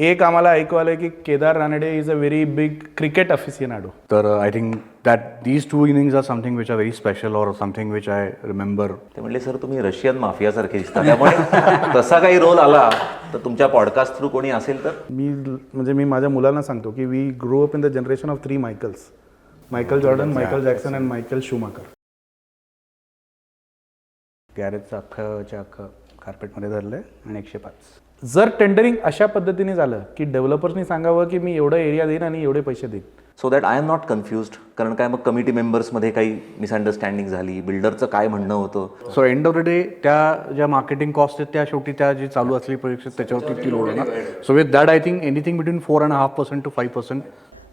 एक आम्हाला ऐकू आलं की Kedar Ranade is a very big cricket aficionado. तर I think that these 2 innings are something which are very special or something which I remember. ते म्हणले सर तुम्ही रशियन माफियासारखे दिसता, त्यामुळे तसा काही रोल आला तर तुमच्या पॉडकास्ट थ्रू कोणी असेल तर. मी माझ्या मुलांना सांगतो की we grow up in the generation of 3 Michaels. Michael Jordan, Michael Jackson and Michael Schumacher. गॅरेजचं अख्खं कार्पेटमध्ये धरलंय आणि 105. जर टेंडरिंग अशा पद्धतीने झालं की डेव्हलपर्सनी सांगावं की मी एवढं एरिया देईन आणि एवढे पैसे देईन, so that I am not confused. कारण काय मग कमिटी मेंबर्समध्ये काही मिसअंडरस्टँडिंग झाली, बिल्डरचं काय म्हणणं होतं. So end of the day त्या ज्या मार्केटिंग कॉस्ट आहेत त्या शेवटी त्या जी चालू असली परीक्षा त्याच्यावरती ती लोड होणार. So with that I think anything between 4.5% to 5%.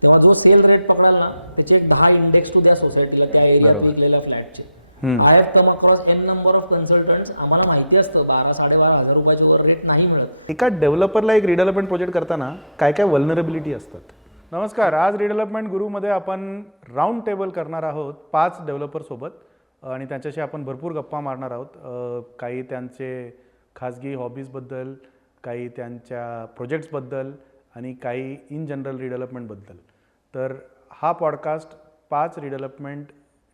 तेव्हा जो सेल रेट पकडाल ना त्याचे 10 इंडेक्स टू द्या सोसायटीला, त्या एरियात विकलेल्या फ्लॅटचे. I have come across an number of consultants. आम्हाला माहिती असतं 12-12,500 रुपयाच्या वर रेट नाही मिळत. एका डेव्हलपरला एक रिडेव्हलपमेंट प्रोजेक्ट करताना काय काय वल्नरेबिलिटी असतात. नमस्कार, आज रिडेव्हलपमेंट गुरुमध्ये आपण राऊंड टेबल करणार आहोत 5 डेव्हलपरसोबत आणि त्यांच्याशी आपण भरपूर गप्पा मारणार आहोत. काही त्यांचे खाजगी हॉबीजबद्दल, काही त्यांच्या प्रोजेक्ट्सबद्दल आणि काही इन जनरल रिडेव्हलपमेंटबद्दल. तर हा पॉडकास्ट 5 रिडेव्हलपमेंट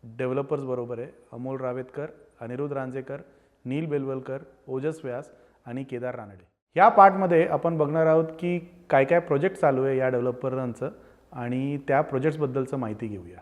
डेव्हलपर्स बरोबर आहे. अमोल रावेतकर, अनिरुद्ध रांजेकर, नील बेलवलकर, ओजस व्यास आणि केदार रानडे. या पार्टमध्ये आपण बघणार आहोत की काय काय प्रोजेक्ट चालू आहे या डेव्हलपरांचं आणि त्या प्रोजेक्ट्सबद्दलचं माहिती घेऊया.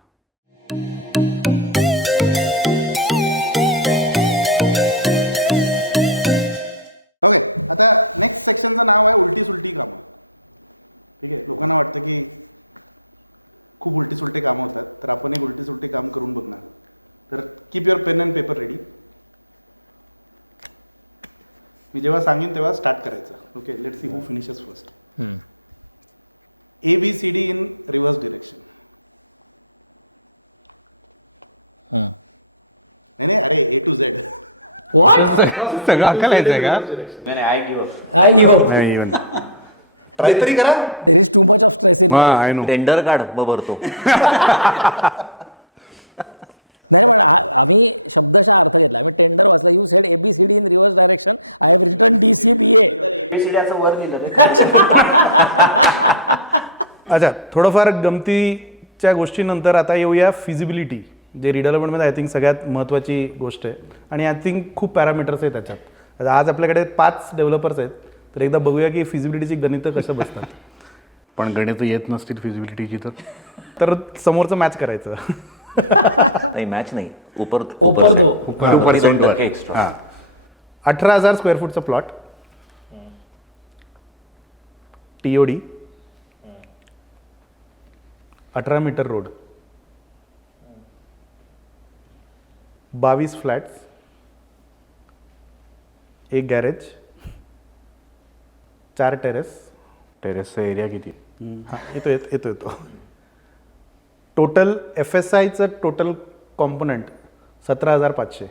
सगळं अक्कलायचं का? काय घेऊ नाही इवन ट्राय तरी करा. हां आय नो. टेंडर काढ मग भरतो. वर लिहिलं रे. अच्छा, थोडंफार गमतीच्या गोष्टीनंतर आता येऊया फिजिबिलिटी, जे रिडेव्हलपमेंटमध्ये आय थिंक सगळ्यात महत्त्वाची गोष्ट आहे आणि आय थिंक खूप पॅरामीटर्स आहेत त्याच्यात. आता आज आपल्याकडे 5 डेव्हलपर्स आहेत, तर एकदा बघूया की फिजिबिलिटीची गणितं कसं बसतात. पण गणित येत नसतील फिजिबिलिटीची तर समोरचं मॅच करायचं. नाही मॅच नाही, ऊपर 2% एक्स्ट्रा. हां, 18,000 स्क्वेअर फूटचा plot, TOD, 18 metre road, 22 flats, एक गॅरेज, 4 टेरेसचा एरिया किती? हां येतो. टोटल FSIचं टोटल कॉम्पोनंट 17,500,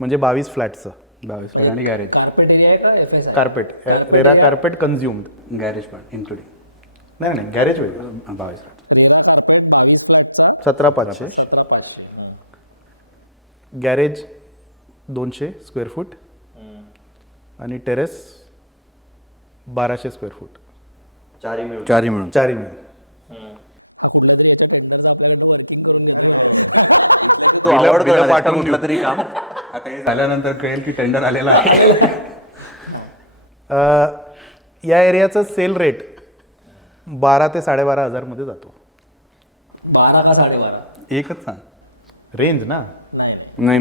म्हणजे 22 फ्लॅटचं. 22 फ्लॅट आणि गॅरेज. कार्पेट एरिया आहे का FSI? Carpet, RERA carpet consumed. Garage पण इन्क्लुडिंग. नाही गॅरेज वेगळं. 22 फ्लॅट. 17,500. 17,500. गॅरेज 200 स्क्वेअर फूट आणि टेरेस 1200 स्क्वेअर फूट. चारही मिळून. चारही मिळून. तो आवड बिलं करणार पाठवून कुठलं देऊ. तरी काम. आता हे झाल्यानंतर कळेल की टेंडर आलेला आहे. या एरियाचं सेल रेट 12 ते 12,500 मध्ये जातो. 12 का 12.5? एकच सांग. रेंज ना. नाही नाही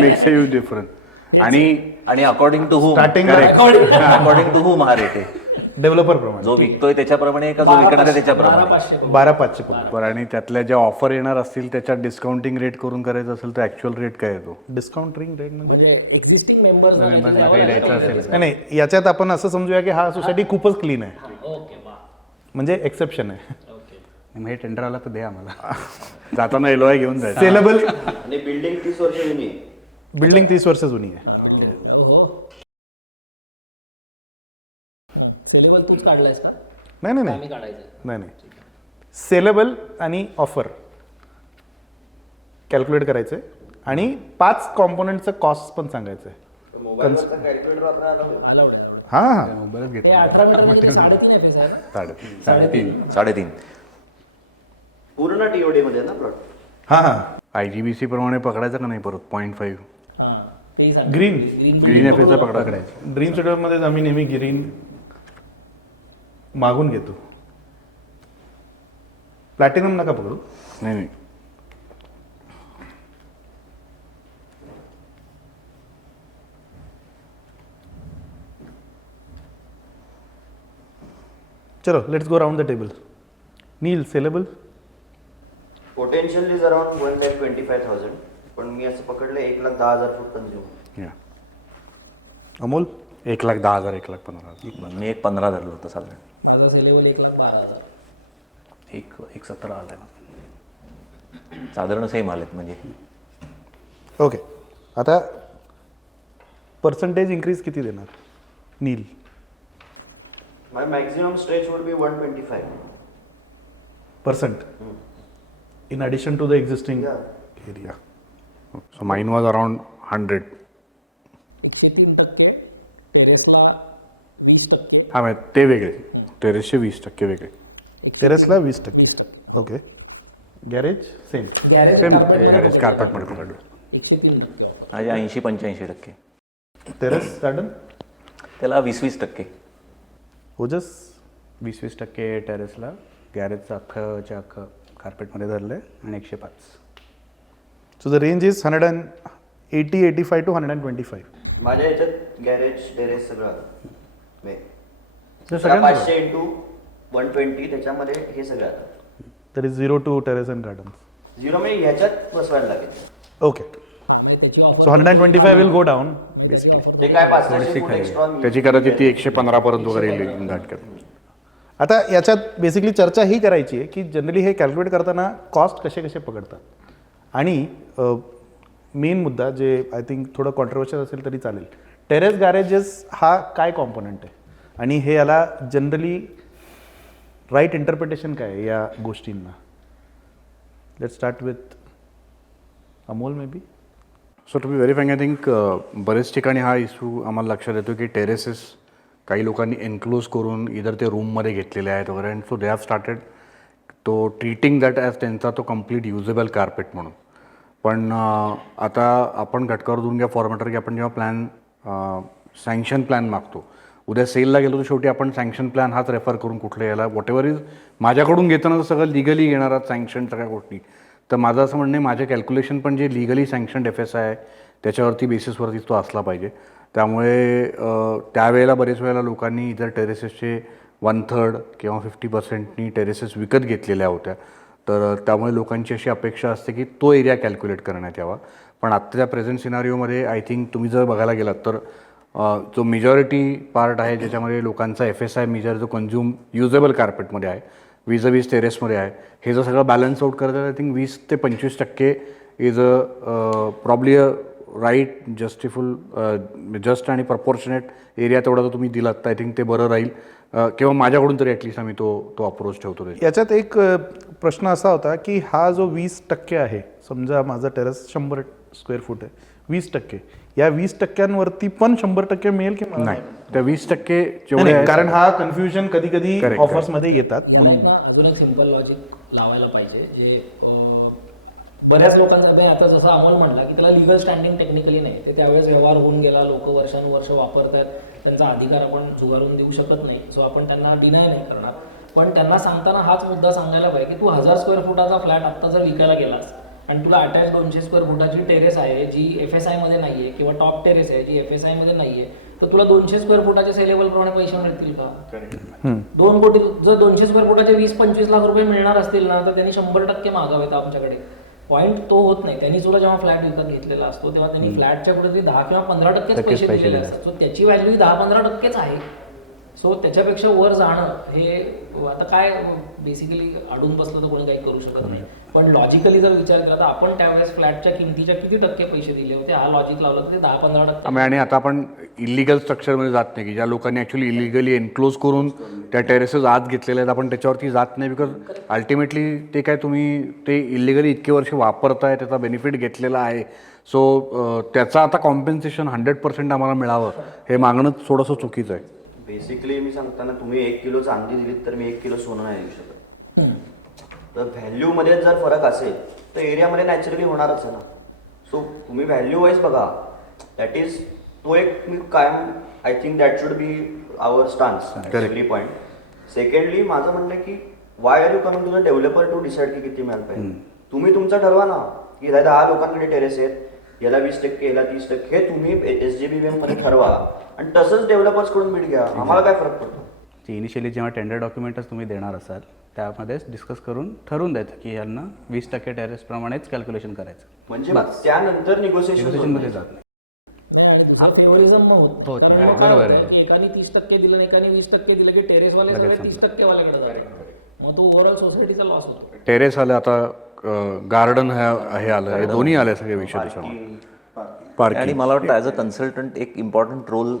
मेक्स यू डिफरंट. आणि according to whom, starting according to whom हा रेट आहे. डेव्हलपर प्रमाणे जो विकतोय त्याच्याप्रमाणे का जो विकणार आहे त्याच्याप्रमाणे. 12,500. 12,500. आणि त्यातल्या ज्या ऑफर येणार असतील त्याच्यात डिस्काउंटिंग रेट करून करायचं असेल तर ऍक्च्युअल रेट काय येतो? डिस्काउंटिंग रेट म्हणजे म्हणजे एक्झिस्टिंग मेंबर्स काही द्यायचं असेल. नाही याच्यात आपण असं समजूया की हा सोसायटी खूपच क्लीन आहे, ओके वा म्हणजे एक्सेप्शन आहे. ओके. मग हे टेंडर आला तर दे आम्हाला. जाताना LOI घेऊन जायचं. सेलेबल. आणि बिल्डिंग 30 वर्ष जुनी आहे. बिल्डिंग 30 वर्ष जुनी आहे. हो. सेलेबल तूच काढलायस का? नाही आम्ही काढायचं. नाही सेलेबल आणि ऑफर कॅल्क्युलेट करायचं आणि 5 कॉम्पोनंटचं कॉस्ट पण सांगायचं आहे. कॅल्क्युलेटर वापरायला Allowed आहे. हां हां मोबाईलच ते घेतला 18 मीटर म्हणजे 3.5 FS आहे ना. 3.5 पूर्ण टीओडी मध्ये ना प्लॉट. हां हां IGBC प्रमाणे पकडायचं का नाही परत 0.5 हां, ते सांगतो. ग्रीन ग्रीन एफ एचा पकडायचा. ड्रीम सेटअपमध्ये आम्ही नेहमी ग्रीन मागून घेतो. प्लॅटिनम नका पकडू. नाही नाही चलो let's go round the table. नील सेलेबल. पोटेन्शियल इज अराउंड 1,25,000 पण मी असं पकडलं 1,10,000 फूट कंझ्युम. या अमोल. 1,10,000 1,15,000 मी एक 15 धरलं होतं साधारण. माझा सेलेबल 1,12,000. एक 17 आलं साधारण सेम आलेत म्हणजे. ओके आता पर्सेंटेज इन्क्रीज किती देणार Neel. My maximum stretch would be 125. % in addition to the existing Yeah. area. So mine was around 100. 103%. टेरेसला 20%. हा म्हणजे ते वेगळे टेरेसचे 20% वेगळे. टेरेसला 20%. Okay. Garage same. Garage same carpet garage कार्पेटमध्ये पकडलं. 103% offer. माझे 80-85%. Terrace garden. त्याला 20% ओजस. 20% टेरेसला गॅरेजचं अख्खच्या अख्खं कार्पेटमध्ये धरलं आहे आणि 105. So the range is 180, 85 to 125. माझ्या याच्यात गॅरेज टेरेस सगळं आलं. मे. ते सगळ्यांना 500 into 120 त्याच्यामध्ये हे सगळं आलं. There is 0 to terrace and garden. 0 मी ह्याच्यात बसवायला लागेल. ओके. त्यामुळे त्याची offer so 125 will go down basically. ते काय 500 थोडीशी फूट खाली एक्स्ट्रा आहे. त्याची कदाचित ती 115 पर्यंत वगैरे येईल घाट आता याच्यात बेसिकली चर्चा ही करायची आहे की जनरली हे कॅल्क्युलेट करताना कॉस्ट कसे कसे पकडतात. आणि मेन मुद्दा जे आय थिंक थोडं कॉन्ट्रोवर्शियल असेल तरी चालेल. टेरेस गॅरेजेस हा काय कॉम्पोनंट आहे आणि हे याला जनरली राईट इंटरप्रिटेशन काय आहे या गोष्टींना. Let start with Amol may be. So to be very frank I think बरेच ठिकाणी हा इश्यू आम्हाला लक्षात येतो की टेरेसेस काही लोकांनी एन्क्लोज करून इधर ते रूममध्ये घेतलेले आहेत वगैरे and so they have started तो ट्रीटिंग दॅट ॲज त्यांचा तो कम्प्लीट युजेबल कार्पेट म्हणून. पण आता आपण घटकावर देऊन घ्या फॉर्मॅटर की आपण जेव्हा प्लॅन सँक्शन प्लॅन मागतो उद्या सेलला गेलो तर शेवटी आपण सँक्शन प्लॅन हाच रेफर करून कुठलं याला वॉट एव्हर इज माझ्याकडून घेताना तर सगळं लिगली घेणार आहात सँक्शन सगळ्या गोष्टी. तर माझं असं म्हणणं आहे माझे कॅल्क्युलेशन पण जे लिगली सँक्शन FSI आहे त्याच्यावरती बेसिसवरती तो असला पाहिजे. त्यामुळे त्यावेळेला बरेच वेळेला लोकांनी इतर टेरेसेसचे 1/3 किंवा 50%नी टेरेसेस विकत घेतलेल्या होत्या. तर त्यामुळे लोकांची अशी अपेक्षा असते की तो एरिया कॅल्क्युलेट करण्यात यावा. पण आत्ताच्या प्रेझेंट सिनारिओमध्ये आय थिंक तुम्ही जर बघायला गेलात तर जो मेजॉरिटी पार्ट आहे ज्याच्यामध्ये लोकांचा FSI मेजर जो कंझ्युम युजेबल कार्पेटमध्ये आहे 20-20 टेरेसमध्ये आहे हे जर सगळं बॅलन्स आउट करतात आय थिंक 20 ते 25% is probably a right justifiable just आणि प्रपोर्शनेट एरिया तेवढा जर तुम्ही दिलात तर आय थिंक ते बरं राहील. किंवा माझ्याकडून तरी ॲटलिस्ट आम्ही तो अप्रोच ठेवतो. याच्यात एक प्रश्न असा होता की हा जो 20% आहे समजा माझं टेरेस 100 स्क्वेअर फूट आहे 20% या 20%वरती पण 100% मिळेल की मला नाही त्या 20% नाही, जेवढे नाही, कारण हा कन्फ्युजन कधी कधी Correct, ऑफर्समध्ये येतात याला म्हणून. एक ना अजून एक सिम्पल लॉजिक लावायला पाहिजे जे बऱ्याच लोकांचं म्हणजे आता जसं अमोल म्हणला की त्याला लिगल स्टँडिंग टेक्निकली नाही. ते त्यावेळेस व्यवहार होऊन गेला लोक वर्षानुवर्ष वापरतात त्यांचा अधिकार आपण झुगारून देऊ शकत नाही. सो आपण त्यांना डिनाय नाही करणार. पण त्यांना सांगताना हाच मुद्दा सांगायला पाहिजे की तू 1000 स्क्वेअर फुटाचा फ्लॅट आत्ता जर विकायला गेलास आणि तुला अटॅच 200 स्क्वेअर फुटाची टेरेस आहे जी FSI मध्ये नाही आहे किंवा टॉप टेरेस आहे जी FSI मध्ये नाही आहे तर तुला 200 स्क्वेअर फुटाच्या सेलेबल प्रमाणे पैसे मिळतील का. 2 कोटी जर 200 स्क्वेअर फुटाचे 20-25 लाख रुपये मिळणार असतील ना तर त्यांनी 100% मागावेत आमच्याकडे. पॉईंट तो होत नाही. त्यांनी तुला जेव्हा फ्लॅट विकत घेतलेला असतो तेव्हा त्यांनी फ्लॅटच्या पुढे 10 किंवा 15% पैसे दिलेले असतात. सो त्याची व्हॅल्यू 10-15%च आहे. सो त्याच्यापेक्षा वर जाणं हे आता काय बेसिकली अडून बसलं तर कोणी काही करू शकत नाही. पण लॉजिकली जर विचार केला तर आपण त्यावेळेस फ्लॅटच्या किमतीच्या किती टक्के पैसे दिले होते, हा लॉजिक लावलं तर ते 10-15%. आणि आता आपण इलिगल स्ट्रक्चरमध्ये जात नाही की ज्या लोकांनी ॲक्च्युली इलिगली एन्क्लोज करून त्या टेरेसेस आत घेतलेले आहेत आपण त्याच्यावरती जात नाही. बिकॉज अल्टिमेटली ते काय तुम्ही ते इलिगली इतके वर्ष वापरताय, त्याचा बेनिफिट घेतलेला आहे. सो त्याचा आता कॉम्पेन्सेशन 100% आम्हाला मिळावं हे मागणं थोडंसं चुकीचं आहे. बेसिकली मी सांगताना तुम्ही 1 किलो चांदी दिलीत तर मी 1 किलो सोनं नाही देऊ शकत. तर व्हॅल्यूमध्ये जर फरक असेल तर एरियामध्ये नॅचरली होणारच आहे ना. सो तुम्ही व्हॅल्यू वाईज बघा, दॅट इज तो एक मी कायम I think that should be our stance पहिली पॉईंट. सेकंडली माझं म्हणणं आहे की why are you coming to the developer to decide की किती मिळालं पाहिजे. तुम्ही तुमचं ठरवा ना की 10 लोकांकडे टेरेस आहेत, याला 20%, याला 30%, हे तुम्ही SJBM मध्ये ठरवा आणि तसंच डेव्हलपर्स कडून बीड घ्या. आम्हाला काय फरक पडतो. इनिशियली जेव्हा टेंडर डॉक्युमेंटच तुम्ही देणार असाल त्यामध्येच डिस्कस करून ठरवून द्यायचं की यांना 20% टेरेसप्रमाणेच कॅल्क्युलेशन करायचं. म्हणजे त्यानंतर निगोसिएशनमध्ये जात नाही. नाही, आणि दुसरं फेवरिझम होत होत कारण नाही. काय बरोबर होतं आहे. की एकाने 30% दिलं आणि एकाने 20% दिलं की टेरेसवाले सगळे 30% वाल्याकडे जातात. मग तो ओव्हरऑल सोसायटीचा लॉस होतो. टेरेस आलं, आता गार्डन हे आलं, हे दोन्ही आले सगळे विषय त्याच्यामुळे. आणि मला वाटतं ॲज अ कन्सल्टंट एक इम्पॉर्टंट रोल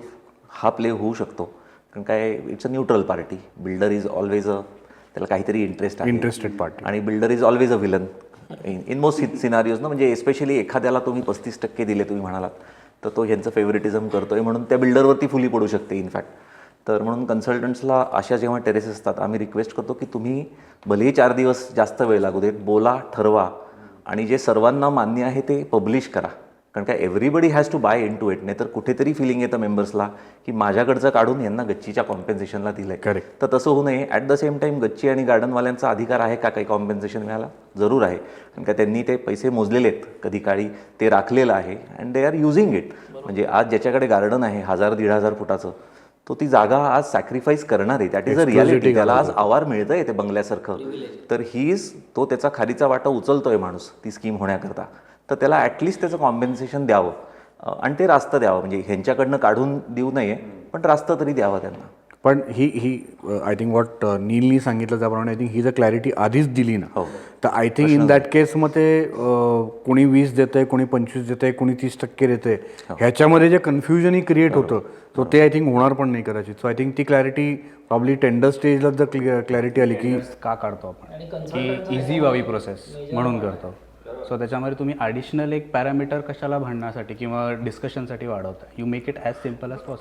हा प्ले होऊ शकतो. कारण काय, it's a neutral party. Builder is always त्याला काहीतरी इंटरेस्टेड पार्टी आणि builder is always a villain in most scenarios ना. म्हणजे एस्पेशली एखाद्याला तुम्ही 35% दिले तुम्ही म्हणालात तर तो ह्यांचं फेवरेटिझम करतोय म्हणून त्या बिल्डरवरती फुली पडू शकते इनफॅक्ट. तर म्हणून कन्सल्टंट्सला अशा जेव्हा टेरेसेस असतात आम्ही रिक्वेस्ट करतो की तुम्ही भलेही 4 दिवस जास्त वेळ लागू देत, बोला, ठरवा आणि जे सर्वांना मान्य आहे ते पब्लिश करा. कारण काय everybody has to buy in to it. नाही तर कुठेतरी फिलिंग येतं मेंबर्सला की माझ्याकडचं काढून यांना गच्चीच्या कॉम्पेन्सेशनला दिलं आहे. करेक्ट. तर तसं होऊ नये. ॲट द सेम टाईम गच्ची आणि गार्डनवाल्यांचा अधिकार आहे का काही कॉम्पेन्सेशन मिळायला? जरूर आहे. कारण का त्यांनी ते पैसे मोजलेले आहेत कधी काळी, ते राखलेलं आहे and they are using it. म्हणजे आज ज्याच्याकडे गार्डन आहे 1000-1500 फुटाचं, तो ती जागा आज सॅक्रिफाईस करणार आहे. That is a reality. त्याला आज आवार मिळतंय ते बंगल्यासारखं. तर तो त्याचा खालीचा वाटा उचलतोय माणूस ती स्कीम होण्याकरता. तर त्याला ॲटलिस्ट त्याचं कॉम्पेन्सेशन द्यावं आणि ते रास्त द्यावं. म्हणजे ह्यांच्याकडनं काढून देऊ नये पण रास्त तरी द्यावं त्यांना. पण ही आय थिंक वॉट नीलनी सांगितलं त्याप्रमाणे आय थिंक ही जर क्लॅरिटी आधीच दिली ना, हो. तर आय थिंक इन दॅट केस मग ते कोणी 20 देतंय, कोणी 25 देतंय, कोणी 30% देतंय, ह्याच्यामध्ये जे कन्फ्युजनही क्रिएट होतं तो ते आय थिंक होणार पण नाही कदाचित. सो आय थिंक ती क्लॅरिटी प्रॉब्ली टेंडर स्टेजला जर क्लॅरिटी आली की का काढतो आपण आणि की कन्सल्टंटचा इझी व्हावी प्रोसेस म्हणून करतो. सो त्याच्यामध्ये तुम्ही ॲडिशनल एक पॅरामीटर कशाला भांडण्यासाठी किंवा डिस्कशनसाठी वाढवता. You make it as simple as possible.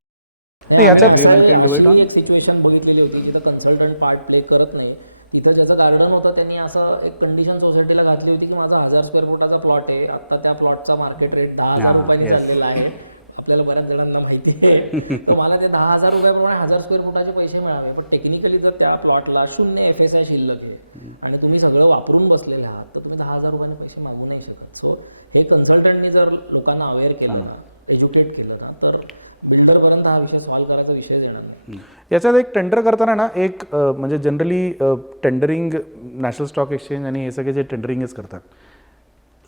नाही, याच्यात एक सिच्युएशन बघितलेली होती जिथं कन्सल्टंट पार्ट प्ले करत नाही. तिथं ज्याचं गार्डन होतं त्यांनी असं एक कंडिशन सोसायटीला घातली होती की माझा 1000 स्क्वेअर फुटाचा प्लॉट आहे, आता त्या प्लॉटचा मार्केट रेट 10,000 रुपयांनी झालेला आहे. आपल्याला बऱ्याच जणांना माहिती आहे. तर मला ते 10,000 रुपयाप्रमाणे 1000 स्क्वेअर फुटाचे पैसे मिळावे. पण टेक्निकली जर त्या प्लॉटला 0 FSI शिल्लक आहे आणि तुम्ही सगळं वापरून बसलेले आहात तर तुम्ही 10,000 रुपयाचे पैसे मागू नाही शकत. सो हे कन्सल्टंटनी जर लोकांना अवेअर केलं ना, एज्युकेट केलं ना, तर बिल्डरपर्यंत हा विषय सॉल्व्ह करायचा विषय येणार नाही. याच्यात एक टेंडर करताना ना एक म्हणजे generally tendering national stock exchange आणि हे सगळे जे टेंडरिंगच करतात,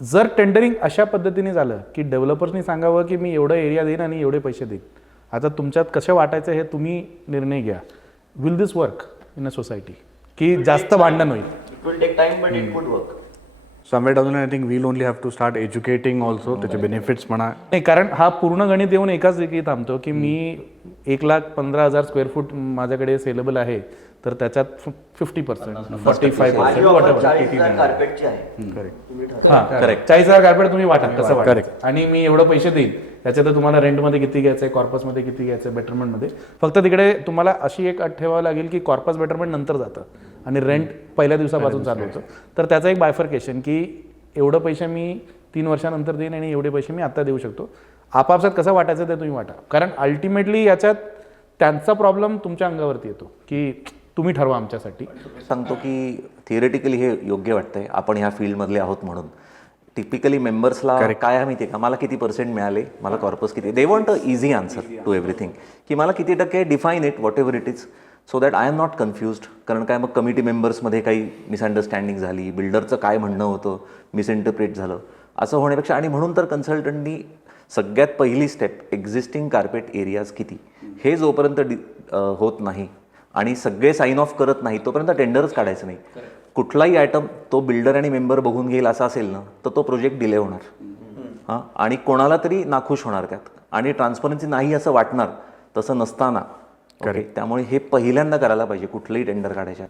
जर टेंडरिंग अशा पद्धतीने झालं की डेव्हलपर्सनी सांगावं की मी एवढा एरिया देईन आणि एवढे पैसे देईन, आता तुमच्यात कसं वाटायचं हे तुम्ही निर्णय घ्या. Will this work in a society की जास्त भांडण होईल? It will take time but it would work. Somewhere down I think we'll only have to start educating also. त्याचे बेनिफिट्स म्हणा. नाही, कारण हा पूर्ण गणित येऊन एकाच जागी थांबतो की मी 1,15,000 स्क्वेअर फूट माझ्याकडे सेलेबल आहे तर त्याच्यात 50%, 45% माझी ऑफर 40,000 कार्पेटची आहे. तुम्ही ठरवा. हां, करेक्ट. 40,000 कार्पेट तुम्ही वाटा कसं वाटा. आणि मी एवढं पैसे देईन, त्याच्यात तुम्हाला रेंटमध्ये किती घ्यायचं आहे, कॉर्पसमध्ये किती घ्यायचं आहे, बेटरमेंटमध्ये. फक्त तिकडे तुम्हाला अशी एक अट ठेवावी लागेल की कॉर्पस बेटरमेंट नंतर जातं आणि रेंट पहिल्या दिवसापासून चालू होतं. तर त्याचं एक बायफर्केशन की एवढं पैसे मी 3 वर्षानंतर देईन आणि एवढे पैसे मी आत्ता देऊ शकतो. आपापसात कसं वाटायचं ते तुम्ही वाटा. कारण अल्टिमेटली याच्यात त्यांचा प्रॉब्लेम तुमच्या अंगावरती येतो की तुम्ही ठरवा आमच्यासाठी. सांगतो की थिअरेटिकली हे योग्य वाटतंय. आपण ह्या फील्डमधले आहोत म्हणून. टिपिकली मेंबर्सला काय आहे माहिती आहे का, मला किती पर्सेंट मिळाले, मला कॉर्पस किती, they want a easy answer to everything की मला किती टक्के, define it whatever it is, so that I am not confused. कारण काय मग कमिटी मेंबर्समध्ये काही मिसअंडरस्टँडिंग झाली, बिल्डरचं काय म्हणणं होतं मिसइंटरप्रेट झालं, असं होण्यापेक्षा. आणि म्हणून तर कन्सल्टंटनी सगळ्यात पहिली स्टेप एक्झिस्टिंग कार्पेट एरियाज किती हे जोपर्यंत होत नाही आणि सगळे साईन ऑफ करत नाही तोपर्यंत टेंडरच काढायचं नाही. कुठलाही आयटम तो बिल्डर आणि मेंबर बघून घेईल असा असेल ना तर तो प्रोजेक्ट डिले होणार. हां, आणि कोणाला तरी नाखुश होणार त्यात आणि ट्रान्सपरन्सी नाही असं वाटणार तसं नसताना. ओके, त्यामुळे हे पहिल्यांदा करायला पाहिजे कुठलंही टेंडर काढायच्या.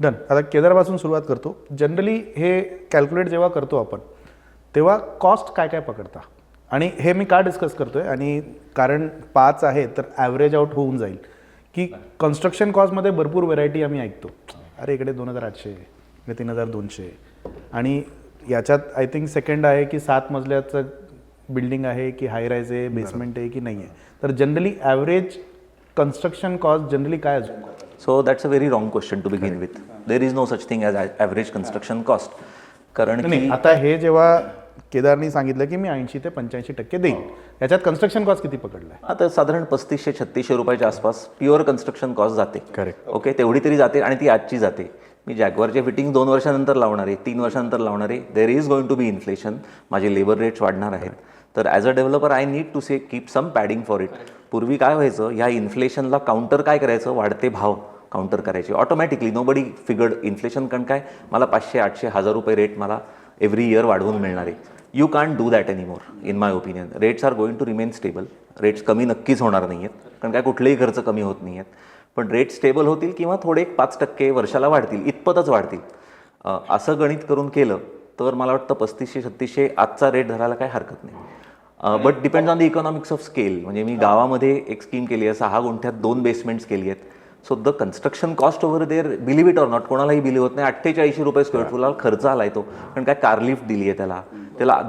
डन. आता केदारपासून सुरुवात करतो. जनरली हे कॅल्क्युलेट जेव्हा करतो आपण तेव्हा कॉस्ट काय काय पकडता, आणि हे मी का डिस्कस करतोय, आणि कारण 5 आहे तर ॲव्हरेज आउट होऊन जाईल की कन्स्ट्रक्शन कॉस्टमध्ये भरपूर व्हेरायटी आम्ही ऐकतो. अरे इकडे 2800, इकडे 3200, आणि याच्यात आय थिंक सेकंड आहे की 7 मजल्याचं बिल्डिंग आहे की हाय राईज आहे, बेसमेंट आहे की नाही आहे. तर generally average construction cost generally काय अजून? So that's a very wrong question to begin with. There is no such thing as average construction cost. कारण नाही, की आता हे जेव्हा केदारनी सांगितलं की मी 80 ते 85% देईन, याच्यात कन्स्ट्रक्शन कॉस्ट किती पकडलाय? आता साधारण 3500-3600 रुपयाच्या आसपास प्युअर कन्स्ट्रक्शन कॉस्ट जाते. Correct. ओके, तेवढी तरी जाते आणि ती आजची जाते. मी जॅग्वारचे फिटिंग 2 वर्षानंतर लावणार आहे, 3 वर्षानंतर लावणार आहे. There is going to be inflation. माझे लेबर रेट्स वाढणार आहेत. तर as a developer I need to say keep some padding for it. पूर्वी काय व्हायचं, ह्या इन्फ्लेशनला काउंटर काय करायचं, वाढते भाव काउंटर करायचे ऑटोमॅटिकली. नो बडी फिगर्ड इन्फ्लेशन. कारण काय, मला 500, 800, 1000 रुपये रेट मला एव्हरी इयर वाढवून मिळणार आहे. You can't do that anymore in my opinion. Rates are going to remain stable. Rates कमी नक्कीच होणार नाही आहेत, कारण काय कुठलेही खर्च कमी होत नाही आहेत. पण रेट स्टेबल होतील किंवा थोडे 5% वर्षाला वाढतील, इतपतच वाढतील. असं गणित करून केलं तर मला वाटतं 3500-3600 आजचा रेट धरायला काय हरकत नाही. But depends on the economics of scale. म्हणजे मी गावामध्ये एक स्कीम केली आहे, 6 गुंठ्यात 2 बेसमेंट्स केली आहेत. So the construction cost over there, believe it or not, कोणालाही बिलीव्ह होत नाही, 4800 रुपये स्क्वेअर फुटला खर्च आलाय तो. कारण काय कार लिफ्ट दिली आहे त्याला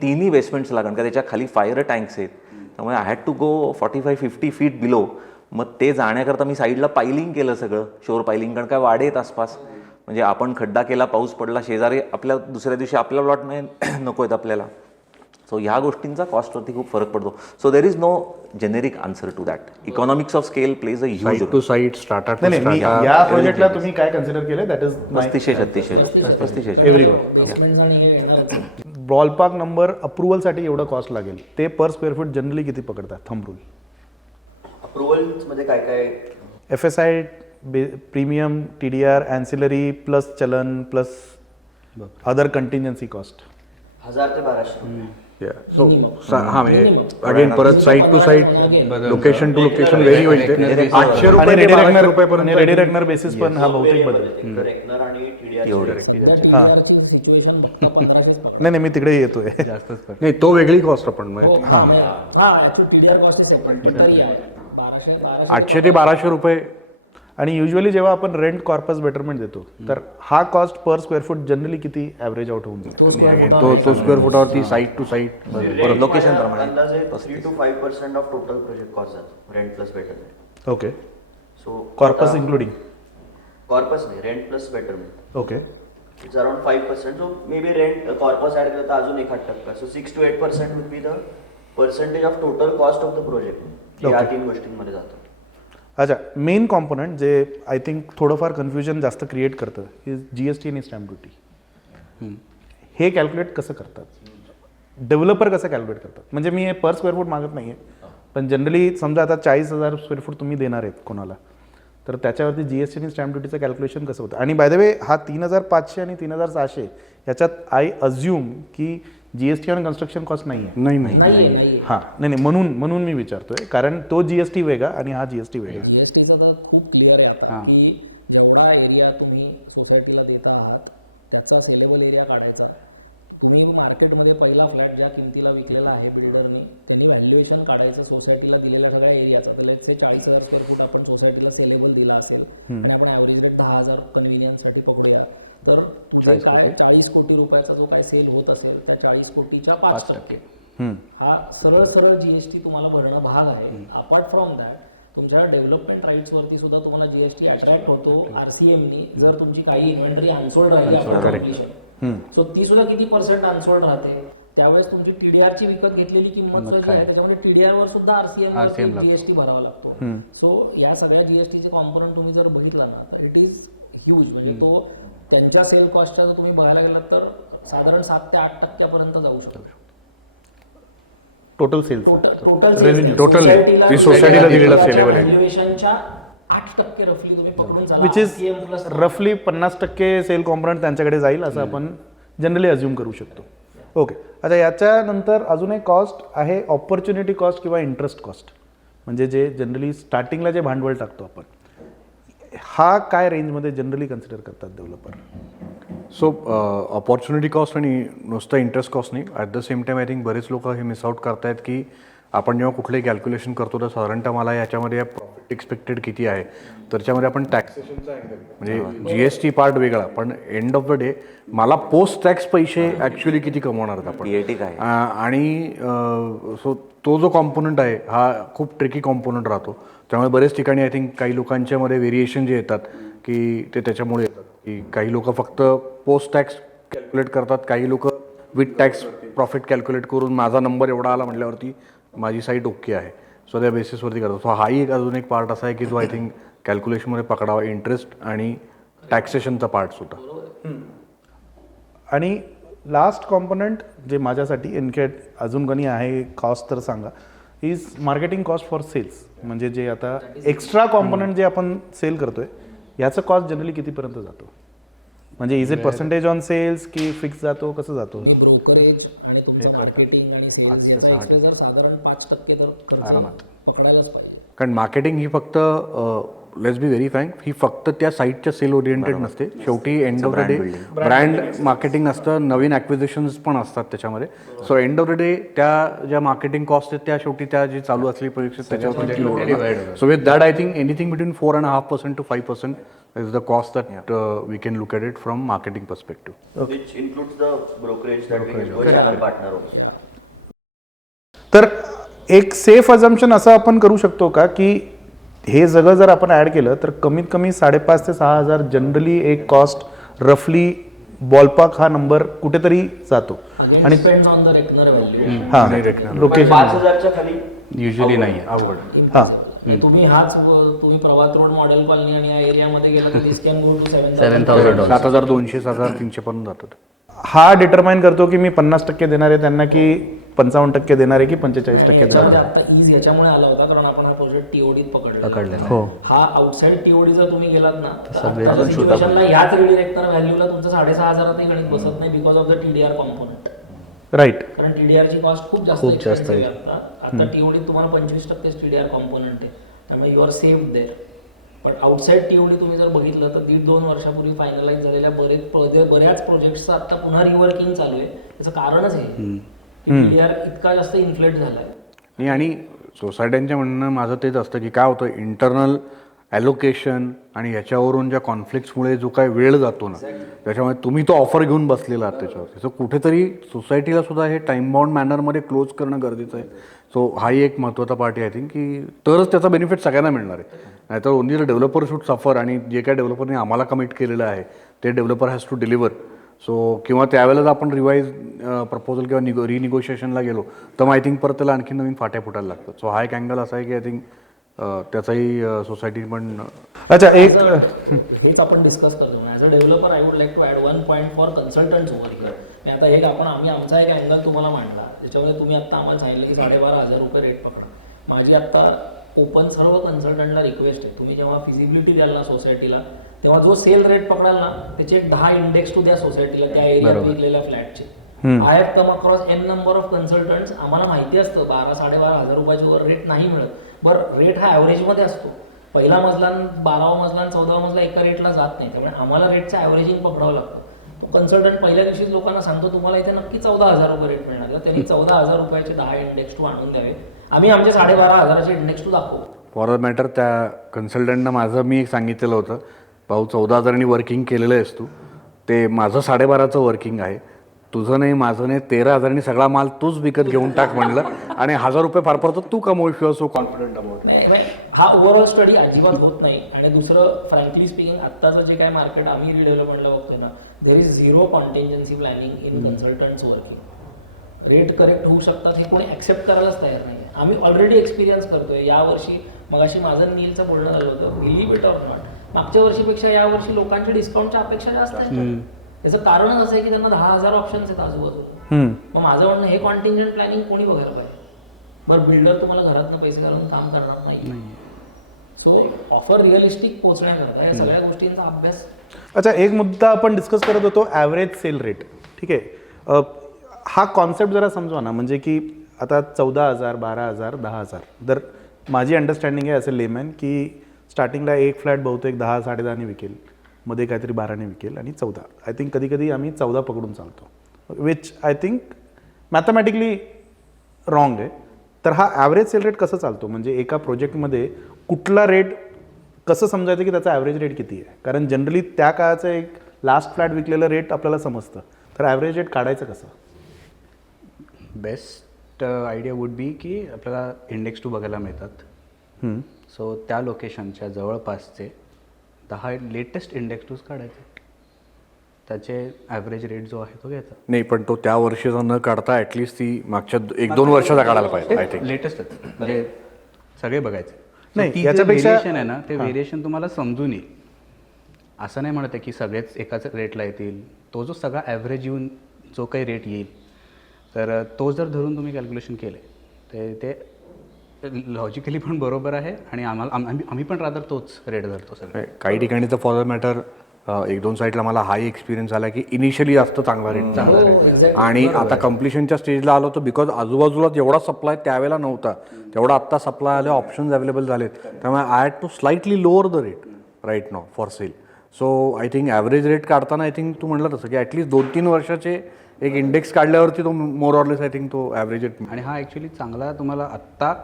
तिन्ही बेसमेंट्स लागण, कारण त्याच्या खाली फायर टँक्स आहेत. त्यामुळे I had to go 45-50 feet below. मग ते जाण्याकरता मी साईडला पायलिंग केलं, सगळं शोर पायलिंग. कारण काय वाडे आहेत आसपास, म्हणजे आपण खड्डा केला, पाऊस पडला, शेजारी आपल्या दुसऱ्या दिवशी आपला प्लॉट नाही नको आहेत आपल्याला. सो ह्या गोष्टींचा कॉस्टवरती खूप फरक पडतो. So there is no generic answer to that. Economics of scale plays a huge site to site, स्टार्टा टू नाही नाही, मी या प्रोजेक्टला तुम्ही काय कन्सिडर केलं? That is 3500 everyone. Investments आणि हे येणार. बॉल पार्क नंबर अप्रुव्हलसाठी एवढं कॉस्ट लागेल, ते पर स्क्वेअर फूट जनरली किती पकडतात? Thumb rule. अप्रुव्हल्समध्ये काय काय? FSI, premium, TDR, ancillary plus challan plus other contingency cost 1000 ते 1200. सो हां, म्हणजे अगेन परत site to site, location to location vary होईल ते. 800 आणि रुपये ते रेडी 1200 रेकनर रुपयेपर्यंत रेडी रेकनर बेसिस पण हा बहुतेक बदल. रेकनर आणि TDR त्या TDR ची सिच्युएशन फक्त 1500 नाही नाही, मी तिकडे येतोय. जास्तच पडतं. नाही, तो वेगळी कॉस्ट आपण म्हणजे हा actually TDR cost is separate, पण तरी आहे 1200 800 ते 1200 रुपये. आणि युजली जेव्हा आपण रेंट कॉर्पस बेटरमेंट देतो तर हा cost per square foot generally किती ॲव्हरेज आउट होऊन जातो? तो स्क्वेअर फुटावरती साईट टू साईट. लोकेशन प्रमाणे अंदाजे 3 to 5% of total project cost जातो rent plus betterment. Okay. So corpus including? Corpus नाही, rent plus betterment. Okay. It's around 5%. So maybe rent corpus add केलं तर अजून 1% so 6 to 8% would be the percentage of total cost of the project. या 3 गोष्टींमध्ये जातो. अच्छा, main component जे I think थोडंफार कन्फ्युजन जास्त क्रिएट करतं इज GST आणि स्टॅम्प ड्युटी. हे कॅल्क्युलेट कसं करतात? डेव्हलपर कसं कॅल्क्युलेट करतात? म्हणजे मी हे पर स्क्वेअर फूट मागत नाही आहे, पण जनरली समजा आता 40,000 स्क्वेअर फूट तुम्ही देणार आहेत कोणाला, तर त्याच्यावरती GST आणि स्टॅम्प ड्युटीचं कॅल्क्युलेशन कसं होतं? आणि बाय द वे हा 3500 आणि 3600 याच्यात आय अज्युम की GST आणि कन्स्ट्रक्शन कॉस्ट नाही आहे. नाही नाही नाही. हां, नाही म्हणून मी विचारतोय, कारण तो GST वेगळा आणि हा GST वेगळा. जीएसटीचं तर खूप क्लिअर आहे आता की जेवढा एरिया तुम्ही सोसायटीला देता आहात त्याचा सेलेबल एरिया काढायचा. तुम्ही मार्केटमध्ये पहिला फ्लॅट ज्या किमतीला विकलेला आहे बिल्डरनी, त्यांनी व्हॅल्युएशन काढायचं सोसायटीला दिलेल्या सगळ्या एरियाचा. तर लेट्स से 40,000 स्क्वेअर फूट आपण सोसायटीला सेलेबल दिला असेल आणि आपण ॲव्हरेज रेट 10,000 कन्व्हिनियन्ससाठी पकडूया, तर तुमचे काय 40 कोटी रुपयाचा जो काय सेल होत असेल त्या 40 कोटीच्या 5% हा सरळ GST तुम्हाला भरणं भाग आहे. अपार्ट फ्रॉम दॅट तुमच्या डेव्हलपमेंट राईट्स वरती सुद्धा तुम्हाला GST अट्रॅक्ट होतो RCMनी. जर तुमची काही इन्व्हेंटरी अनसोल्ड राहिली सो ती सुद्धा किती % अनसोल्ड राहते, त्यावेळेस तुमची TDR ची विकत घेतलेली किंमत जी आहे त्याच्यामध्ये TDR वर सुद्धा RCM GST भरावा लागतो. सो या सगळ्या GSTचे कॉम्पोनंट तुम्ही जर बघितला ना तर इट इज ह्यूज. म्हणजे तो त्यांच्या सेल कॉस्टचा जर तुम्ही बघायला गेलात तर साधारण 7 ते 8% पर्यंत जाऊ शकतो. टोटल सेल्स टोटल Total नाही. ती सोसायटीला दिलेला sellable आहे. व्हॅल्युएशनच्या 8% रफली तुम्ही पकडून चाला विच इज RTM प्लस रफली 50% सेल कॉम्पोनंट त्यांच्याकडे जाईल असं आपण जनरली अज्युम करू शकतो. ओके, आता याच्यानंतर अजून एक कॉस्ट आहे ऑपॉर्च्युनिटी कॉस्ट किंवा इंटरेस्ट कॉस्ट, म्हणजे जे जनरली स्टार्टिंगला जे भांडवल टाकतो आपण, हा काय रेंजमध्ये जनरली कन्सिडर करतात डेव्हलपर? सो ऑपॉर्च्युनिटी कॉस्ट आणि नुसतं इंटरेस्ट कॉस्ट नाही, at the same time I think बरेच लोक हे मिस आउट करतायत की आपण जेव्हा कुठलंही कॅल्क्युलेशन करतो तर साधारणतः मला याच्यामध्ये प्रॉफिट एक्सपेक्टेड किती आहे, तर त्याच्यामध्ये आपण टॅक्सेशनचा म्हणजे GST पार्ट वेगळा, पण एंड ऑफ द डे मला पोस्ट टॅक्स पैसे ॲक्च्युली किती कमवणार आहेत आपण. PAT काय आणि सो तो जो कॉम्पोनंट आहे हा खूप ट्रिकी कॉम्पोनंट राहतो. त्यामुळे बरेच ठिकाणी आय थिंक काही लोकांच्यामध्ये व्हेरिएशन जे येतात की ते त्याच्यामुळे येतात की काही लोक फक्त पोस्ट टॅक्स कॅल्क्युलेट करतात, काही लोक विथ टॅक्स प्रॉफिट कॅल्क्युलेट करून माझा नंबर एवढा आला म्हटल्यावरती माझी साईट ओके आहे, सो त्या बेसिसवरती करतो. सो हाही एक अजून एक पार्ट असा आहे की जो आय थिंक कॅल्क्युलेशनमध्ये पकडावा, इंटरेस्ट आणि टॅक्सेशनचा पार्टसुद्धा. आणि लास्ट कॉम्पोनंट जे माझ्यासाठी इनकेट अजून कोणी आहे कॉस्ट तर सांगा, is marketing cost for sales, म्हणजे जे आता एक्स्ट्रा कॉम्पोनंट जे आपण सेल करतोय याचं कॉस्ट जनरली कितीपर्यंत जातो? म्हणजे is it percentage on sales की फिक्स जातो, कसं जातो? ब्रोकरेज आणि तुमचं मार्केटिंग आणि सेल्स याचा expense साधारण 5% खर्च पकडायलाच पाहिजे. कारण मार्केटिंग ही फक्त लेट्स बी व्हेरी फ्रँक, ही फक्त त्या साईटच्या सेल ओरिएंटेड नसते. शेवटी end of the day brand marketing असतं, नवीन ॲक्विजिशन्स पण असतात त्याच्यामध्ये. So end of the day त्या ज्या मार्केटिंग कॉस्ट आहेत त्या शेवटी त्या जी चालू असलेली परीक्षा त्याच्यावरती लोड होणार. So with that I think anything between 4.5% to 5% is the cost that we can look at it from marketing perspective. which includes the brokerage that we give to a channel partner also. तर एक safe assumption असं आपण करू शकतो का की हे सगळं जर आपण ॲड केलं तर कमीत कमी 5,500 ते 6,000 जनरली एक कॉस्ट रफली बॉलपाक हा नंबर कुठेतरी जातो. आणि depends on the reckoner value. हां, लोकेशन 5,000च्या खाली युजली नाही आहे. अवघड. हां. तुम्ही तुम्ही प्रभात रोड मॉडेल कॉलनी आणि या एरियामध्ये गेला तर दिस कॅन गो टू $7,000. 7,200 7,300 पर्यंत जातात. हा डिटरमाइन करतो की मी 50% देणार आहे त्यांना की 55% देणार आहे की 45% देणार आहे. आता ईज याच्यामुळे आला होता कारण आपण हा प्रोजेक्ट टीओडीत पकडला. हो. हा आउटसाइड टीओडी जर तुम्ही गेलात ना तर आताच्या सिच्युएशनला ह्याच रेडिरेक्टर व्हॅल्यूला तुमचं 6,500 गणित बसत नाही because of the TDR component. Right. कारण TDR ची कॉस्ट खूप जास्त expensive आहे आता टीओडी तुम्हाला 25% TDR कॉम्पोनंट आहे, त्यामुळे यू आर सेफ देअर. पण आउटसाइड टीओडी तुम्ही जर बघितलं तर 1.5-2 वर्षापूर्वी फायनलाइज झालेल्या बऱ्याच प्रोजेक्ट्सचं आता पुन्हा रिवर्किंग चालू आहे. त्याचं कारणच आहे की TDR इतका जास्त इन्फ्लेट झालाय. आणि सोसायट्यांच्या म्हणणं माझं तेच असतं की काय होतं, इंटरनल ॲलोकेशन आणि ह्याच्यावरून ज्या कॉन्फ्लिक्ट्समुळे जो काय वेळ जातो ना, त्याच्यामुळे तुम्ही तो ऑफर घेऊन बसलेला आहात त्याच्यावर. सो कुठेतरी सोसायटीला सुद्धा हे टाईम बाउंड मॅनरमध्ये क्लोज करणं गरजेचं आहे. सो हाही एक महत्त्वाचा पार्ट आहे आय थिंक, की तरच त्याचा बेनिफिट सगळ्यांना मिळणार आहे. नाहीतर ओनली द डेव्हलपर शूड सफर, आणि जे काय डेव्हलपरने आम्हाला कमिट केलेलं आहे ते developer has to deliver. So किंवा त्यावेळेला आपण रिवाईज प्रपोजल किंवा रिनिगोशिएशनला गेलो तर मग आय थिंक परत त्याला आणखी नवीन फाट्या फुटायला लागतात. सो हा एक अँगल असा आहे की आय थिंक त्याचाही सोसायटी पण. अच्छा, एक हेच आपण डिस्कस करतो. As a developer I would like to add 1 point for consultants over here. आता हे आम्ही आमचा एक अँगल तुम्हाला मांडला, त्याच्यामध्ये तुम्ही आता आम्हाला सांगितलं की 12,500 रुपये रेट पकडा. माझी आता ओपन सर्व कन्सल्टंटला रिक्वेस्ट आहे, तुम्ही जेव्हा फिजिबिलिटी द्याल ना सोसायटीला तेव्हा जो सेल रेट पकडाल ना त्याचे 10 इंडेक्स टू द्या सोसायटीला त्या एरियात विकलेल्या फ्लॅटचे. I have come across n number of consultants. आम्हाला माहिती असतं 12,000-12,500 रुपयाच्या वर रेट नाही मिळत. बरं, रेट हा ॲव्हरेजमध्ये असतो. पहिला मजला 12वा मजला आणि 14वा मजला एका रेटला जात नाही, त्यामुळे आम्हाला रेटचं ॲव्हरेजिंग पकडावं लागतं. तो कन्सल्टंट पहिल्या दिवशीच लोकांना सांगतो तुम्हाला इथे नक्की 14,000 रुपये रेट मिळणार. त्यांनी 14,000 रुपयाचे 10 इंडेक्स टू आणून द्यावे. आम्ही आमचे 12,500चे इंडेक्स टू दाखवू. फॉर द मॅटर त्या कन्सल्टंटनं माझं मी एक सांगितलेलं होतं, भाऊ 14,000 वर्किंग केलेलं आहेस तू, ते माझं 12,500चं वर्किंग आहे, तुझं नाही माझं नाही, 13,000 सगळा माल तूच विकत घेऊन टाक म्हणलं, आणि 1,000 रुपये फार पडतो तू कमवू सो कॉन्फिडंट अबाउट. नाही, हा ओव्हरऑल स्टडी अजिबात होत नाही. आणि दुसरं फ्रँकली स्पीकिंग आत्ताचं जे काय मार्केट आम्ही रिडेव्हलपमेंटला बघतोय ना, there is zero contingency planning in consultants working. Rate correct होऊ शकतात हे कोणी ॲक्सेप्ट करायलाच तयार नाही. आम्ही ऑलरेडी एक्सपिरियन्स करतोय. यावर्षी मगाशी माझं नीलचं बोलणं झालं होतं, बिलीव्ह इट ऑर नॉट, मागच्या वर्षीपेक्षा यावर्षी लोकांची डिस्काउंटच्या अपेक्षा जास्त आहेत. याचं कारणच असं आहे की त्यांना 10,000 ऑप्शन्स आहेत आजूबाजूला. मग माझं म्हणणं हे कॉन्टिंजंट प्लॅनिंग कोणी बघायला पाहिजे. बरं, बिल्डर तुम्हाला घरातनं पैसे घालून काम करणार नाही. सो ऑफर रिअलिस्टिक पोहोचण्याकरता या सगळ्या गोष्टींचा अभ्यास. अच्छा, एक मुद्दा आपण डिस्कस करत होतो, ॲव्हरेज सेल रेट. ठीक आहे, हा कॉन्सेप्ट जरा समजवा ना. म्हणजे की आता 14,000, 12,000, 10,000, तर माझी अंडरस्टँडिंग आहे ॲज अ लेमॅन की स्टार्टिंगला एक फ्लॅट बहुतेक 10, 10.5 विकेल, मध्ये काहीतरी 12 विकेल आणि 14. आय थिंक कधी कधी आम्ही 14 पकडून चालतो, which I think mathematically wrong आहे. तर हा ॲव्हरेज सेल रेट कसं चालतो? म्हणजे एका प्रोजेक्टमध्ये कुठला रेट कसं समजायचं की त्याचा ॲव्हरेज रेट किती आहे? कारण जनरली त्या काळाचं एक लास्ट फ्लॅट विकलेलं रेट आपल्याला समजतं, तर ॲव्हरेज रेट काढायचं कसं? बेस्ट आयडिया वुड बी की आपल्याला इंडेक्स 2 बघायला मिळतात. सो त्या लोकेशनच्या जवळपासचे 10 लेटेस्ट इंडेक्स 2 काढायचे, त्याचे ॲव्हरेज रेट जो आहे तो घ्यायचा. नाही, पण तो त्या वर्षीचा न काढता ॲटलिस्ट ती मागच्या 1-2 वर्षाचा काढायला पाहिजे आय थिंक. लेटेस्टच म्हणजे सगळे बघायचे. नाही, ती याच्यापेक्षा- व्हेरिएशन आहे ना, ते व्हेरिएशन तुम्हाला समजून येईल. असं नाही म्हणत आहे की सगळेच एकाच रेटला येतील. तो जो सगळा ॲव्हरेज येऊन जो काही रेट येईल, तर तो जर धरून तुम्ही कॅल्क्युलेशन केले तर ते लॉजिकली पण बरोबर आहे आणि आम्ही पण रादर तोच रेट धरतो सगळं. काही ठिकाणी तर फॉर द मॅटर 1-2 साईटला मला हाही एक्सपिरियन्स आला की इनिशियली जास्त चांगला रेट आणि आता कम्प्लिशनच्या स्टेजला आलो तर बिकॉज आजूबाजूला जेवढा सप्लाय त्यावेळेला नव्हता तेवढा आत्ता सप्लाय आले, ऑप्शन्स अवेलेबल झालेत, त्यामुळे I had to slightly lower the rate right now for sale. So I think average rate काढताना आय थिंक तू म्हटलं तसं की ॲटलीस्ट 2-3 वर्षाचे एक इंडेक्स काढल्यावरती तो मोर ऑरलेस आय थिंक तो ॲव्हरेज रेट. आणि हा ॲक्च्युली चांगला तुम्हाला आत्ता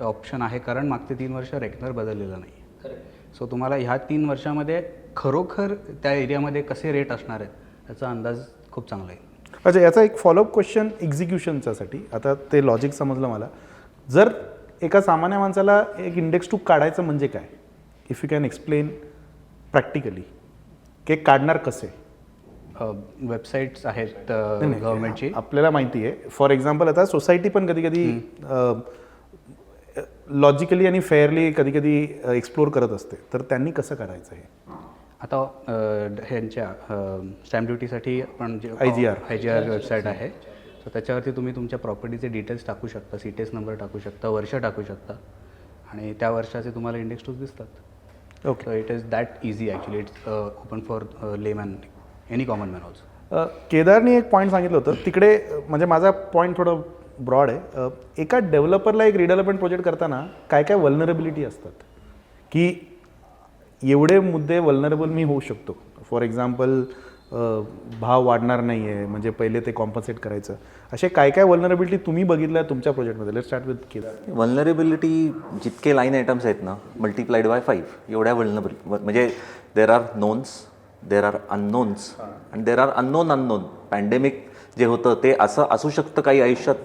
ऑप्शन आहे, कारण मागचे 3 वर्ष रेकनर बदललेला नाही. सो तुम्हाला ह्या 3 वर्षामध्ये खरोखर त्या एरियामध्ये कसे रेट असणार आहेत याचा अंदाज खूप चांगला आहे. अच्छा, याचा एक फॉलोअप क्वेश्चन एक्झिक्युशनच्यासाठी. आता ते लॉजिक समजलं मला. जर एका सामान्य माणसाला एक इंडेक्स 2 काढायचं म्हणजे काय, if you can explain practically, की काढणार कसे? वेबसाईट्स आहेत गव्हर्नमेंटची. आपल्याला माहिती आहे. फॉर एक्झाम्पल आता सोसायटी पण कधी कधी लॉजिकली आणि फेअरली कधी कधी एक्सप्लोर करत असते, तर त्यांनी कसं करायचं हे? आता ह्यांच्या स्टॅम्प ड्युटीसाठी पण जे IGR वेबसाईट आहे, सो त्याच्यावरती तुम्ही तुमच्या प्रॉपर्टीचे डिटेल्स टाकू शकता, सीटेस नंबर टाकू शकता, वर्ष टाकू शकता आणि त्या वर्षाचे तुम्हाला इंडेक्स 2 दिसतात. Okay, so it is that easy actually. It's open for layman, any common man also. केदारनी एक पॉईंट सांगितलं होतं तिकडे, म्हणजे माझा पॉईंट थोडं ब्रॉड आहे. एका डेव्हलपरला एक रिडेव्हलपमेंट प्रोजेक्ट करताना काय काय वल्नरेबिलिटी असतात, की एवढे मुद्दे वल्नरेबल मी होऊ शकतो. फॉर एक्झाम्पल भाव वाढणार नाही आहे, म्हणजे पहिले ते कॉम्पन्सेट करायचं. असे काय काय वल्नरेबिलिटी तुम्ही बघितल्या तुमच्या प्रोजेक्टमध्ये? Let's start with Kedar. Vulnerability जितके लाईन आयटम्स आहेत ना, मल्टिप्लाइड बाय 5 एवढ्या वल्नरेबल, म्हणजे there are knowns, there are unknowns and there are unknown. Pandemic जे होतं ते असं असू शकतं काही आयुष्यात,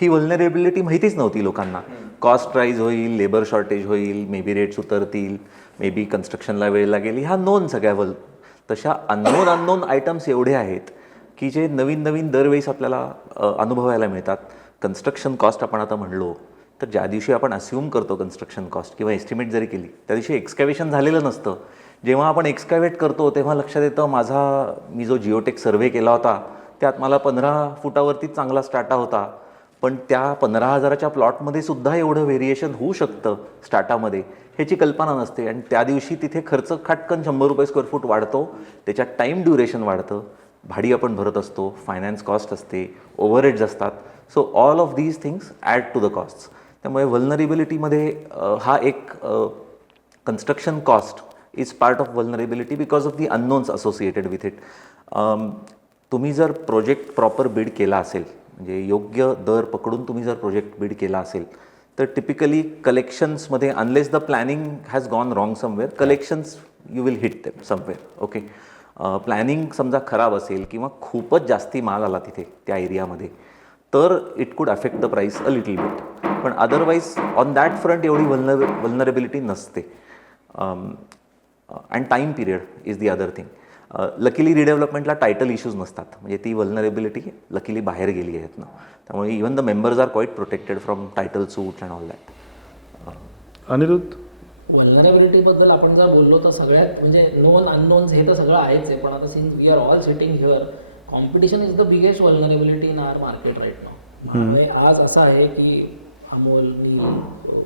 ही वल्नरेबिलिटी माहितीच नव्हती लोकांना. कॉस्ट राईज होईल, लेबर शॉर्टेज होईल, मे बी रेट्स उतरतील, मे बी कन्स्ट्रक्शनला वेळ लागेल, ह्या नोन सगळ्या तशा अननोन आयटम्स एवढे आहेत की जे नवीन दरवेळेस आपल्याला अनुभवायला मिळतात. कन्स्ट्रक्शन कॉस्ट आपण आता म्हणलो तर ज्या दिवशी आपण अस्युम करतो कन्स्ट्रक्शन कॉस्ट किंवा एस्टिमेट जरी केली त्या दिवशी एक्सकॅव्हेशन झालेलं नसतं. जेव्हा आपण एक्सकॅव्हेट करतो तेव्हा लक्षात येतं मी जो जिओटेक सर्व्हे केला होता त्यात मला 15 फुटावरतीच चांगला स्टार्टा होता, पण त्या 15,000च्या प्लॉटमध्ये सुद्धा एवढं व्हेरिएशन होऊ शकतं स्टार्टामध्ये ह्याची कल्पना नसते. आणि त्या दिवशी तिथे खर्च खाटकन 100 रुपये स्क्वेअर फूट वाढतो, त्याच्यात टाईम ड्युरेशन वाढतं, भाडी आपण भरत असतो, फायनान्स कॉस्ट असते, ओव्हरहेड्स असतात. So all of these things add to the cost. त्यामुळे वल्नरेबिलिटीमध्ये हा एक construction cost is part of vulnerability because of the unknowns associated with it. तुम्ही जर प्रोजेक्ट प्रॉपर बिड केला असेल, म्हणजे योग्य दर पकडून तुम्ही जर प्रोजेक्ट बिड केला असेल तर टिपिकली कलेक्शन्समध्ये unless the planning has gone wrong somewhere, collections you will hit them somewhere. Okay, planning समजा खराब असेल किंवा खूपच जास्ती माल आला तिथे त्या एरियामध्ये तर it could affect the price a little bit, पण अदरवाईज ऑन दॅट फ्रंट एवढी वल्नरेबिलिटी नसते. And time period is the other thing. Luckily रिडेव्हलपमेंटला टायटल इश्यूज नसतात, म्हणजे ती वल्नरेबिलिटी लकीली बाहेर गेली आहेत ना, त्यामुळे even the members are quite protected from title suit and all that. Aniruddha, वल्नरेबिलिटीबद्दल आपण जर बोललो तर सगळ्यात म्हणजे नोन अननोन्स हे तर सगळं आहेच आहे, पण आता since we are all sitting here, competition is the biggest vulnerability in our market right now. आज असं आहे की अमोलनी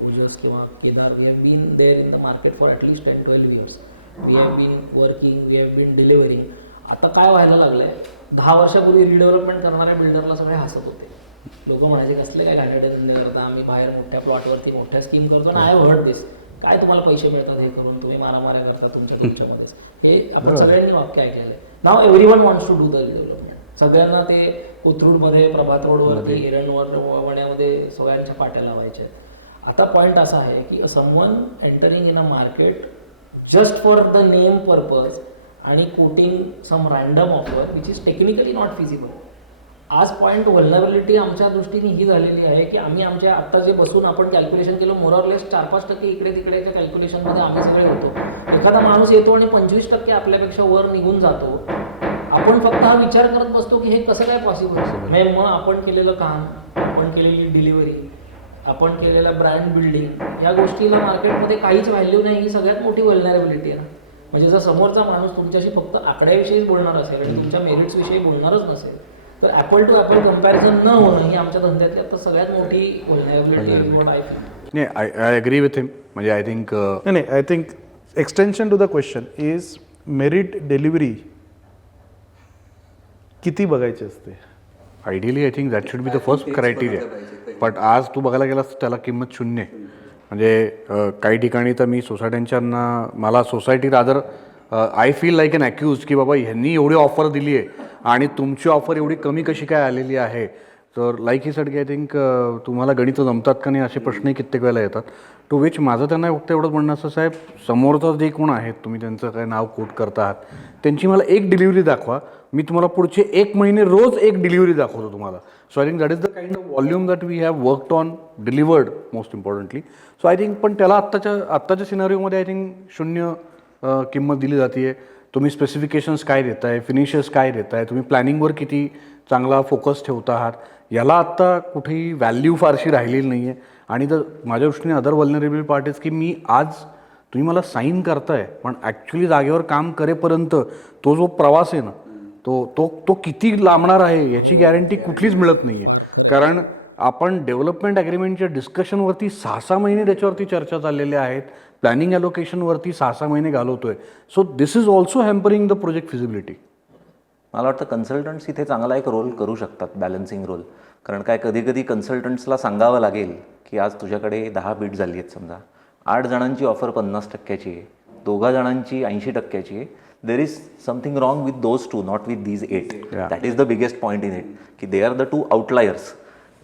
ओजस किंवा Kedar, we have been there in the market for at least 10-12 years. We have been working, we have been delivering. आता काय व्हायला लागलंय, 10 वर्षापूर्वी रिडेव्हलपमेंट करणाऱ्या बिल्डरला सगळे हसत होते. लोक म्हणायचे कसले काय घाटाटे धंदे करता, आम्ही बाहेर मोठ्या प्लॉटवरती मोठ्या स्कीम करतो आणि आय हॅव हर्ड दिस, काय तुम्हाला पैसे मिळतात हे करून, तुम्ही मारामाऱ्या करता तुमच्यामध्येच. हे आपण सगळ्यांनी वाक्य ऐकलेलं आहे. Now everyone wants to do the redevelopment. सगळ्यांना ते कोथरूडमध्ये, प्रभात रोडवरती, हिरणमध्ये सगळ्यांच्या पाट्या लावायच्या. आता पॉईंट असा आहे की someone entering in a market just for the name purpose आणि quoting some random offer which is technically not feasible. आज पॉईंट व्हल्नरेबिलिटी आमच्या दृष्टीने ही झालेली आहे की आम्ही आमच्या आत्ता जे बसून आपण कॅल्क्युलेशन केलं, मोरॉरलेस 4-5% इकडे तिकडेच्या कॅल्क्युलेशनमध्ये आम्ही सगळे होतो. एखादा माणूस येतो आणि 25% आपल्यापेक्षा वर निघून जातो. आपण फक्त हा विचार करत बसतो की हे कसं काय पॉसिबल आहे. मग आपण केलेलं काम, आपण केलेली डिलिव्हरी, आपण केलेलं ब्रँड बिल्डिंग, या गोष्टीला मार्केटमध्ये काहीच व्हॅल्यू नाही. ही सगळ्यात मोठी व्हल्नरेबिलिटी आहे. म्हणजे जर समोरचा माणूस तुमच्याशी फक्त आकड्याविषयीच बोलणार असेल आणि तुमच्या मेरिट्सविषयी बोलणारच नसेल, तर ॲपल टू ॲपल कम्पॅरिझन न होणं ही आमच्या धंद्यातली आता सगळ्यात मोठी व्हल्नरेबिलिटी आहे. What I think. नाही, आय अग्री विथ हिम. म्हणजे आय थिंक नाही, I think extension to the question is merit delivery किती बघायची असते. Ideally I think that should be the first criteria. But आज तू बघायला गेलास त्याला किंमत शून्य आहे. म्हणजे काही ठिकाणी तर मी सोसायट्यांच्यांना, मला society rather I feel like an accuse की बाबा ह्यांनी एवढी ऑफर दिली आहे आणि तुमची ऑफर एवढी कमी कशी काय आलेली आहे. तर लाईक ही सडकी आय थिंक तुम्हाला गणितं जमतात का नाही असे प्रश्नही कित्येक वेळेला येतात. टू विच माझं त्यांना फक्त एवढंच म्हणणं असं, साहेब समोरचं जे कोण आहेत, तुम्ही त्यांचं काय नाव कोट करता आहात, त्यांची मला एक डिलिव्हरी दाखवा, मी तुम्हाला पुढचे 1 महिने रोज एक डिलिव्हरी दाखवतो तुम्हाला. So I think that is the kind of volume that we have worked on, delivered most importantly. So I think पण त्याला आत्ताच्या सिनारिओमध्ये आय थिंक शून्य किंमत दिली जाते. तुम्ही स्पेसिफिकेशन्स काय देताय, फिनिशर्स काय देताय, तुम्ही प्लॅनिंगवर किती चांगला फोकस ठेवता आहात, याला आत्ता कुठेही व्हॅल्यू फारशी राहिलेली नाही आहे. आणि जर माझ्या दृष्टीने अदर व्हल्नरेबल पार्ट इज की मी आज तुम्ही मला साईन करताय, पण ॲक्च्युली जागेवर काम करेपर्यंत तो जो प्रवास आहे ना, तो किती लांबणार आहे याची गॅरंटी कुठलीच मिळत नाही आहे. कारण आपण डेव्हलपमेंट ॲग्रीमेंटच्या डिस्कशनवरती 6-6 महिने त्याच्यावरती चर्चा चाललेल्या आहेत, प्लॅनिंग ॲलोकेशनवरती 6-6 महिने घालवतोय. So this is also hampering the project feasibility. मला वाटतं कन्सल्टंट्स इथे चांगला एक रोल करू शकतात, बॅलन्सिंग रोल. कारण काय कधी कधी कन्सल्टंट्सला सांगावं लागेल की आज तुझ्याकडे 10 बीट झाली आहेत, समजा 8 जणांची ऑफर 50%ची आहे, 2 जणांची 80%ची आहे. There is something wrong with those 2, not with these 8. That is the biggest point in it की दे आर द 2 आउटलायर्स.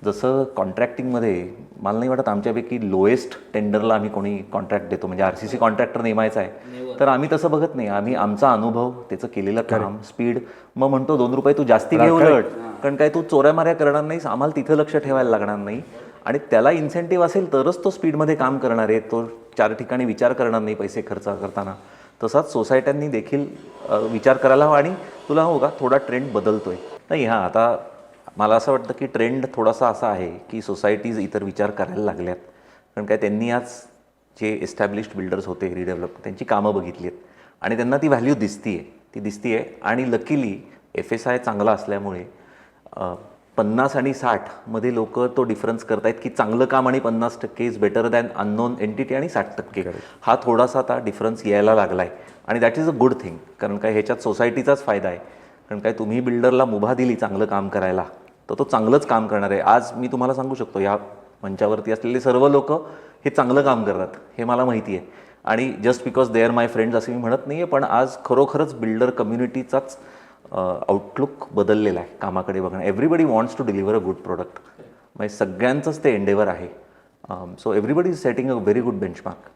जसं कॉन्ट्रॅक्टिंगमध्ये मला नाही वाटत आमच्यापैकी लोएस्ट टेंडरला आम्ही कोणी कॉन्ट्रॅक्ट देतो, म्हणजे RCC कॉन्ट्रॅक्टर नेमायचा आहे तर आम्ही तसं बघत नाही. आम्ही आमचा अनुभव, त्याचं केलेलं काम, स्पीड, मग म्हणतो 2 रुपये तू जास्ती घेऊ उलट, कारण काय तू चोऱ्यामाऱ्या करणार नाहीस, आम्हाला तिथं लक्ष ठेवायला लागणार नाही आणि त्याला इन्सेंटिव्ह असेल तरच तो स्पीडमध्ये काम करणार आहे, तो 4 ठिकाणी विचार करणार नाही पैसे खर्च करताना. तसाच सोसायट्यांनी देखील विचार करायला हवा. आणि तुला हो का थोडा ट्रेंड बदलतोय नाही. हां, आता मला असं वाटतं की ट्रेंड थोडासा असा आहे की सोसायटीज इतर विचार करायला लागल्यात. कारण काय त्यांनी आज जे एस्टॅब्लिश्ड बिल्डर्स होते रिडेव्हलप, त्यांची कामं बघितली आहेत आणि त्यांना ती व्हॅल्यू दिसते आहे. आणि लकीली FSI चांगला असल्यामुळे 50 आणि 60 मध्ये लोक तो डिफरन्स करतायत की चांगलं काम आणि 50% is better than unknown entity आणि 60%. हा थोडासा आता डिफरन्स यायला लागला आहे आणि that is a good thing. कारण काय ह्याच्यात सोसायटीचाच फायदा आहे. कारण काय तुम्ही बिल्डरला मुभा दिली चांगलं काम करायला तर तो चांगलंच काम करणार आहे. आज मी तुम्हाला सांगू शकतो या मंचावरती असलेले सर्व लोक हे चांगलं काम करतात हे मला माहिती आहे. आणि just because they are my friends असं मी म्हणत नाही आहे, पण आज खरोखरच बिल्डर कम्युनिटीचाच आउटलुक बदललेला आहे कामाकडे बघणं. Everybody wants to deliver a good product. म्हणजे सगळ्यांचंच ते एंडेवर आहे. So everybody is setting a very good benchmark.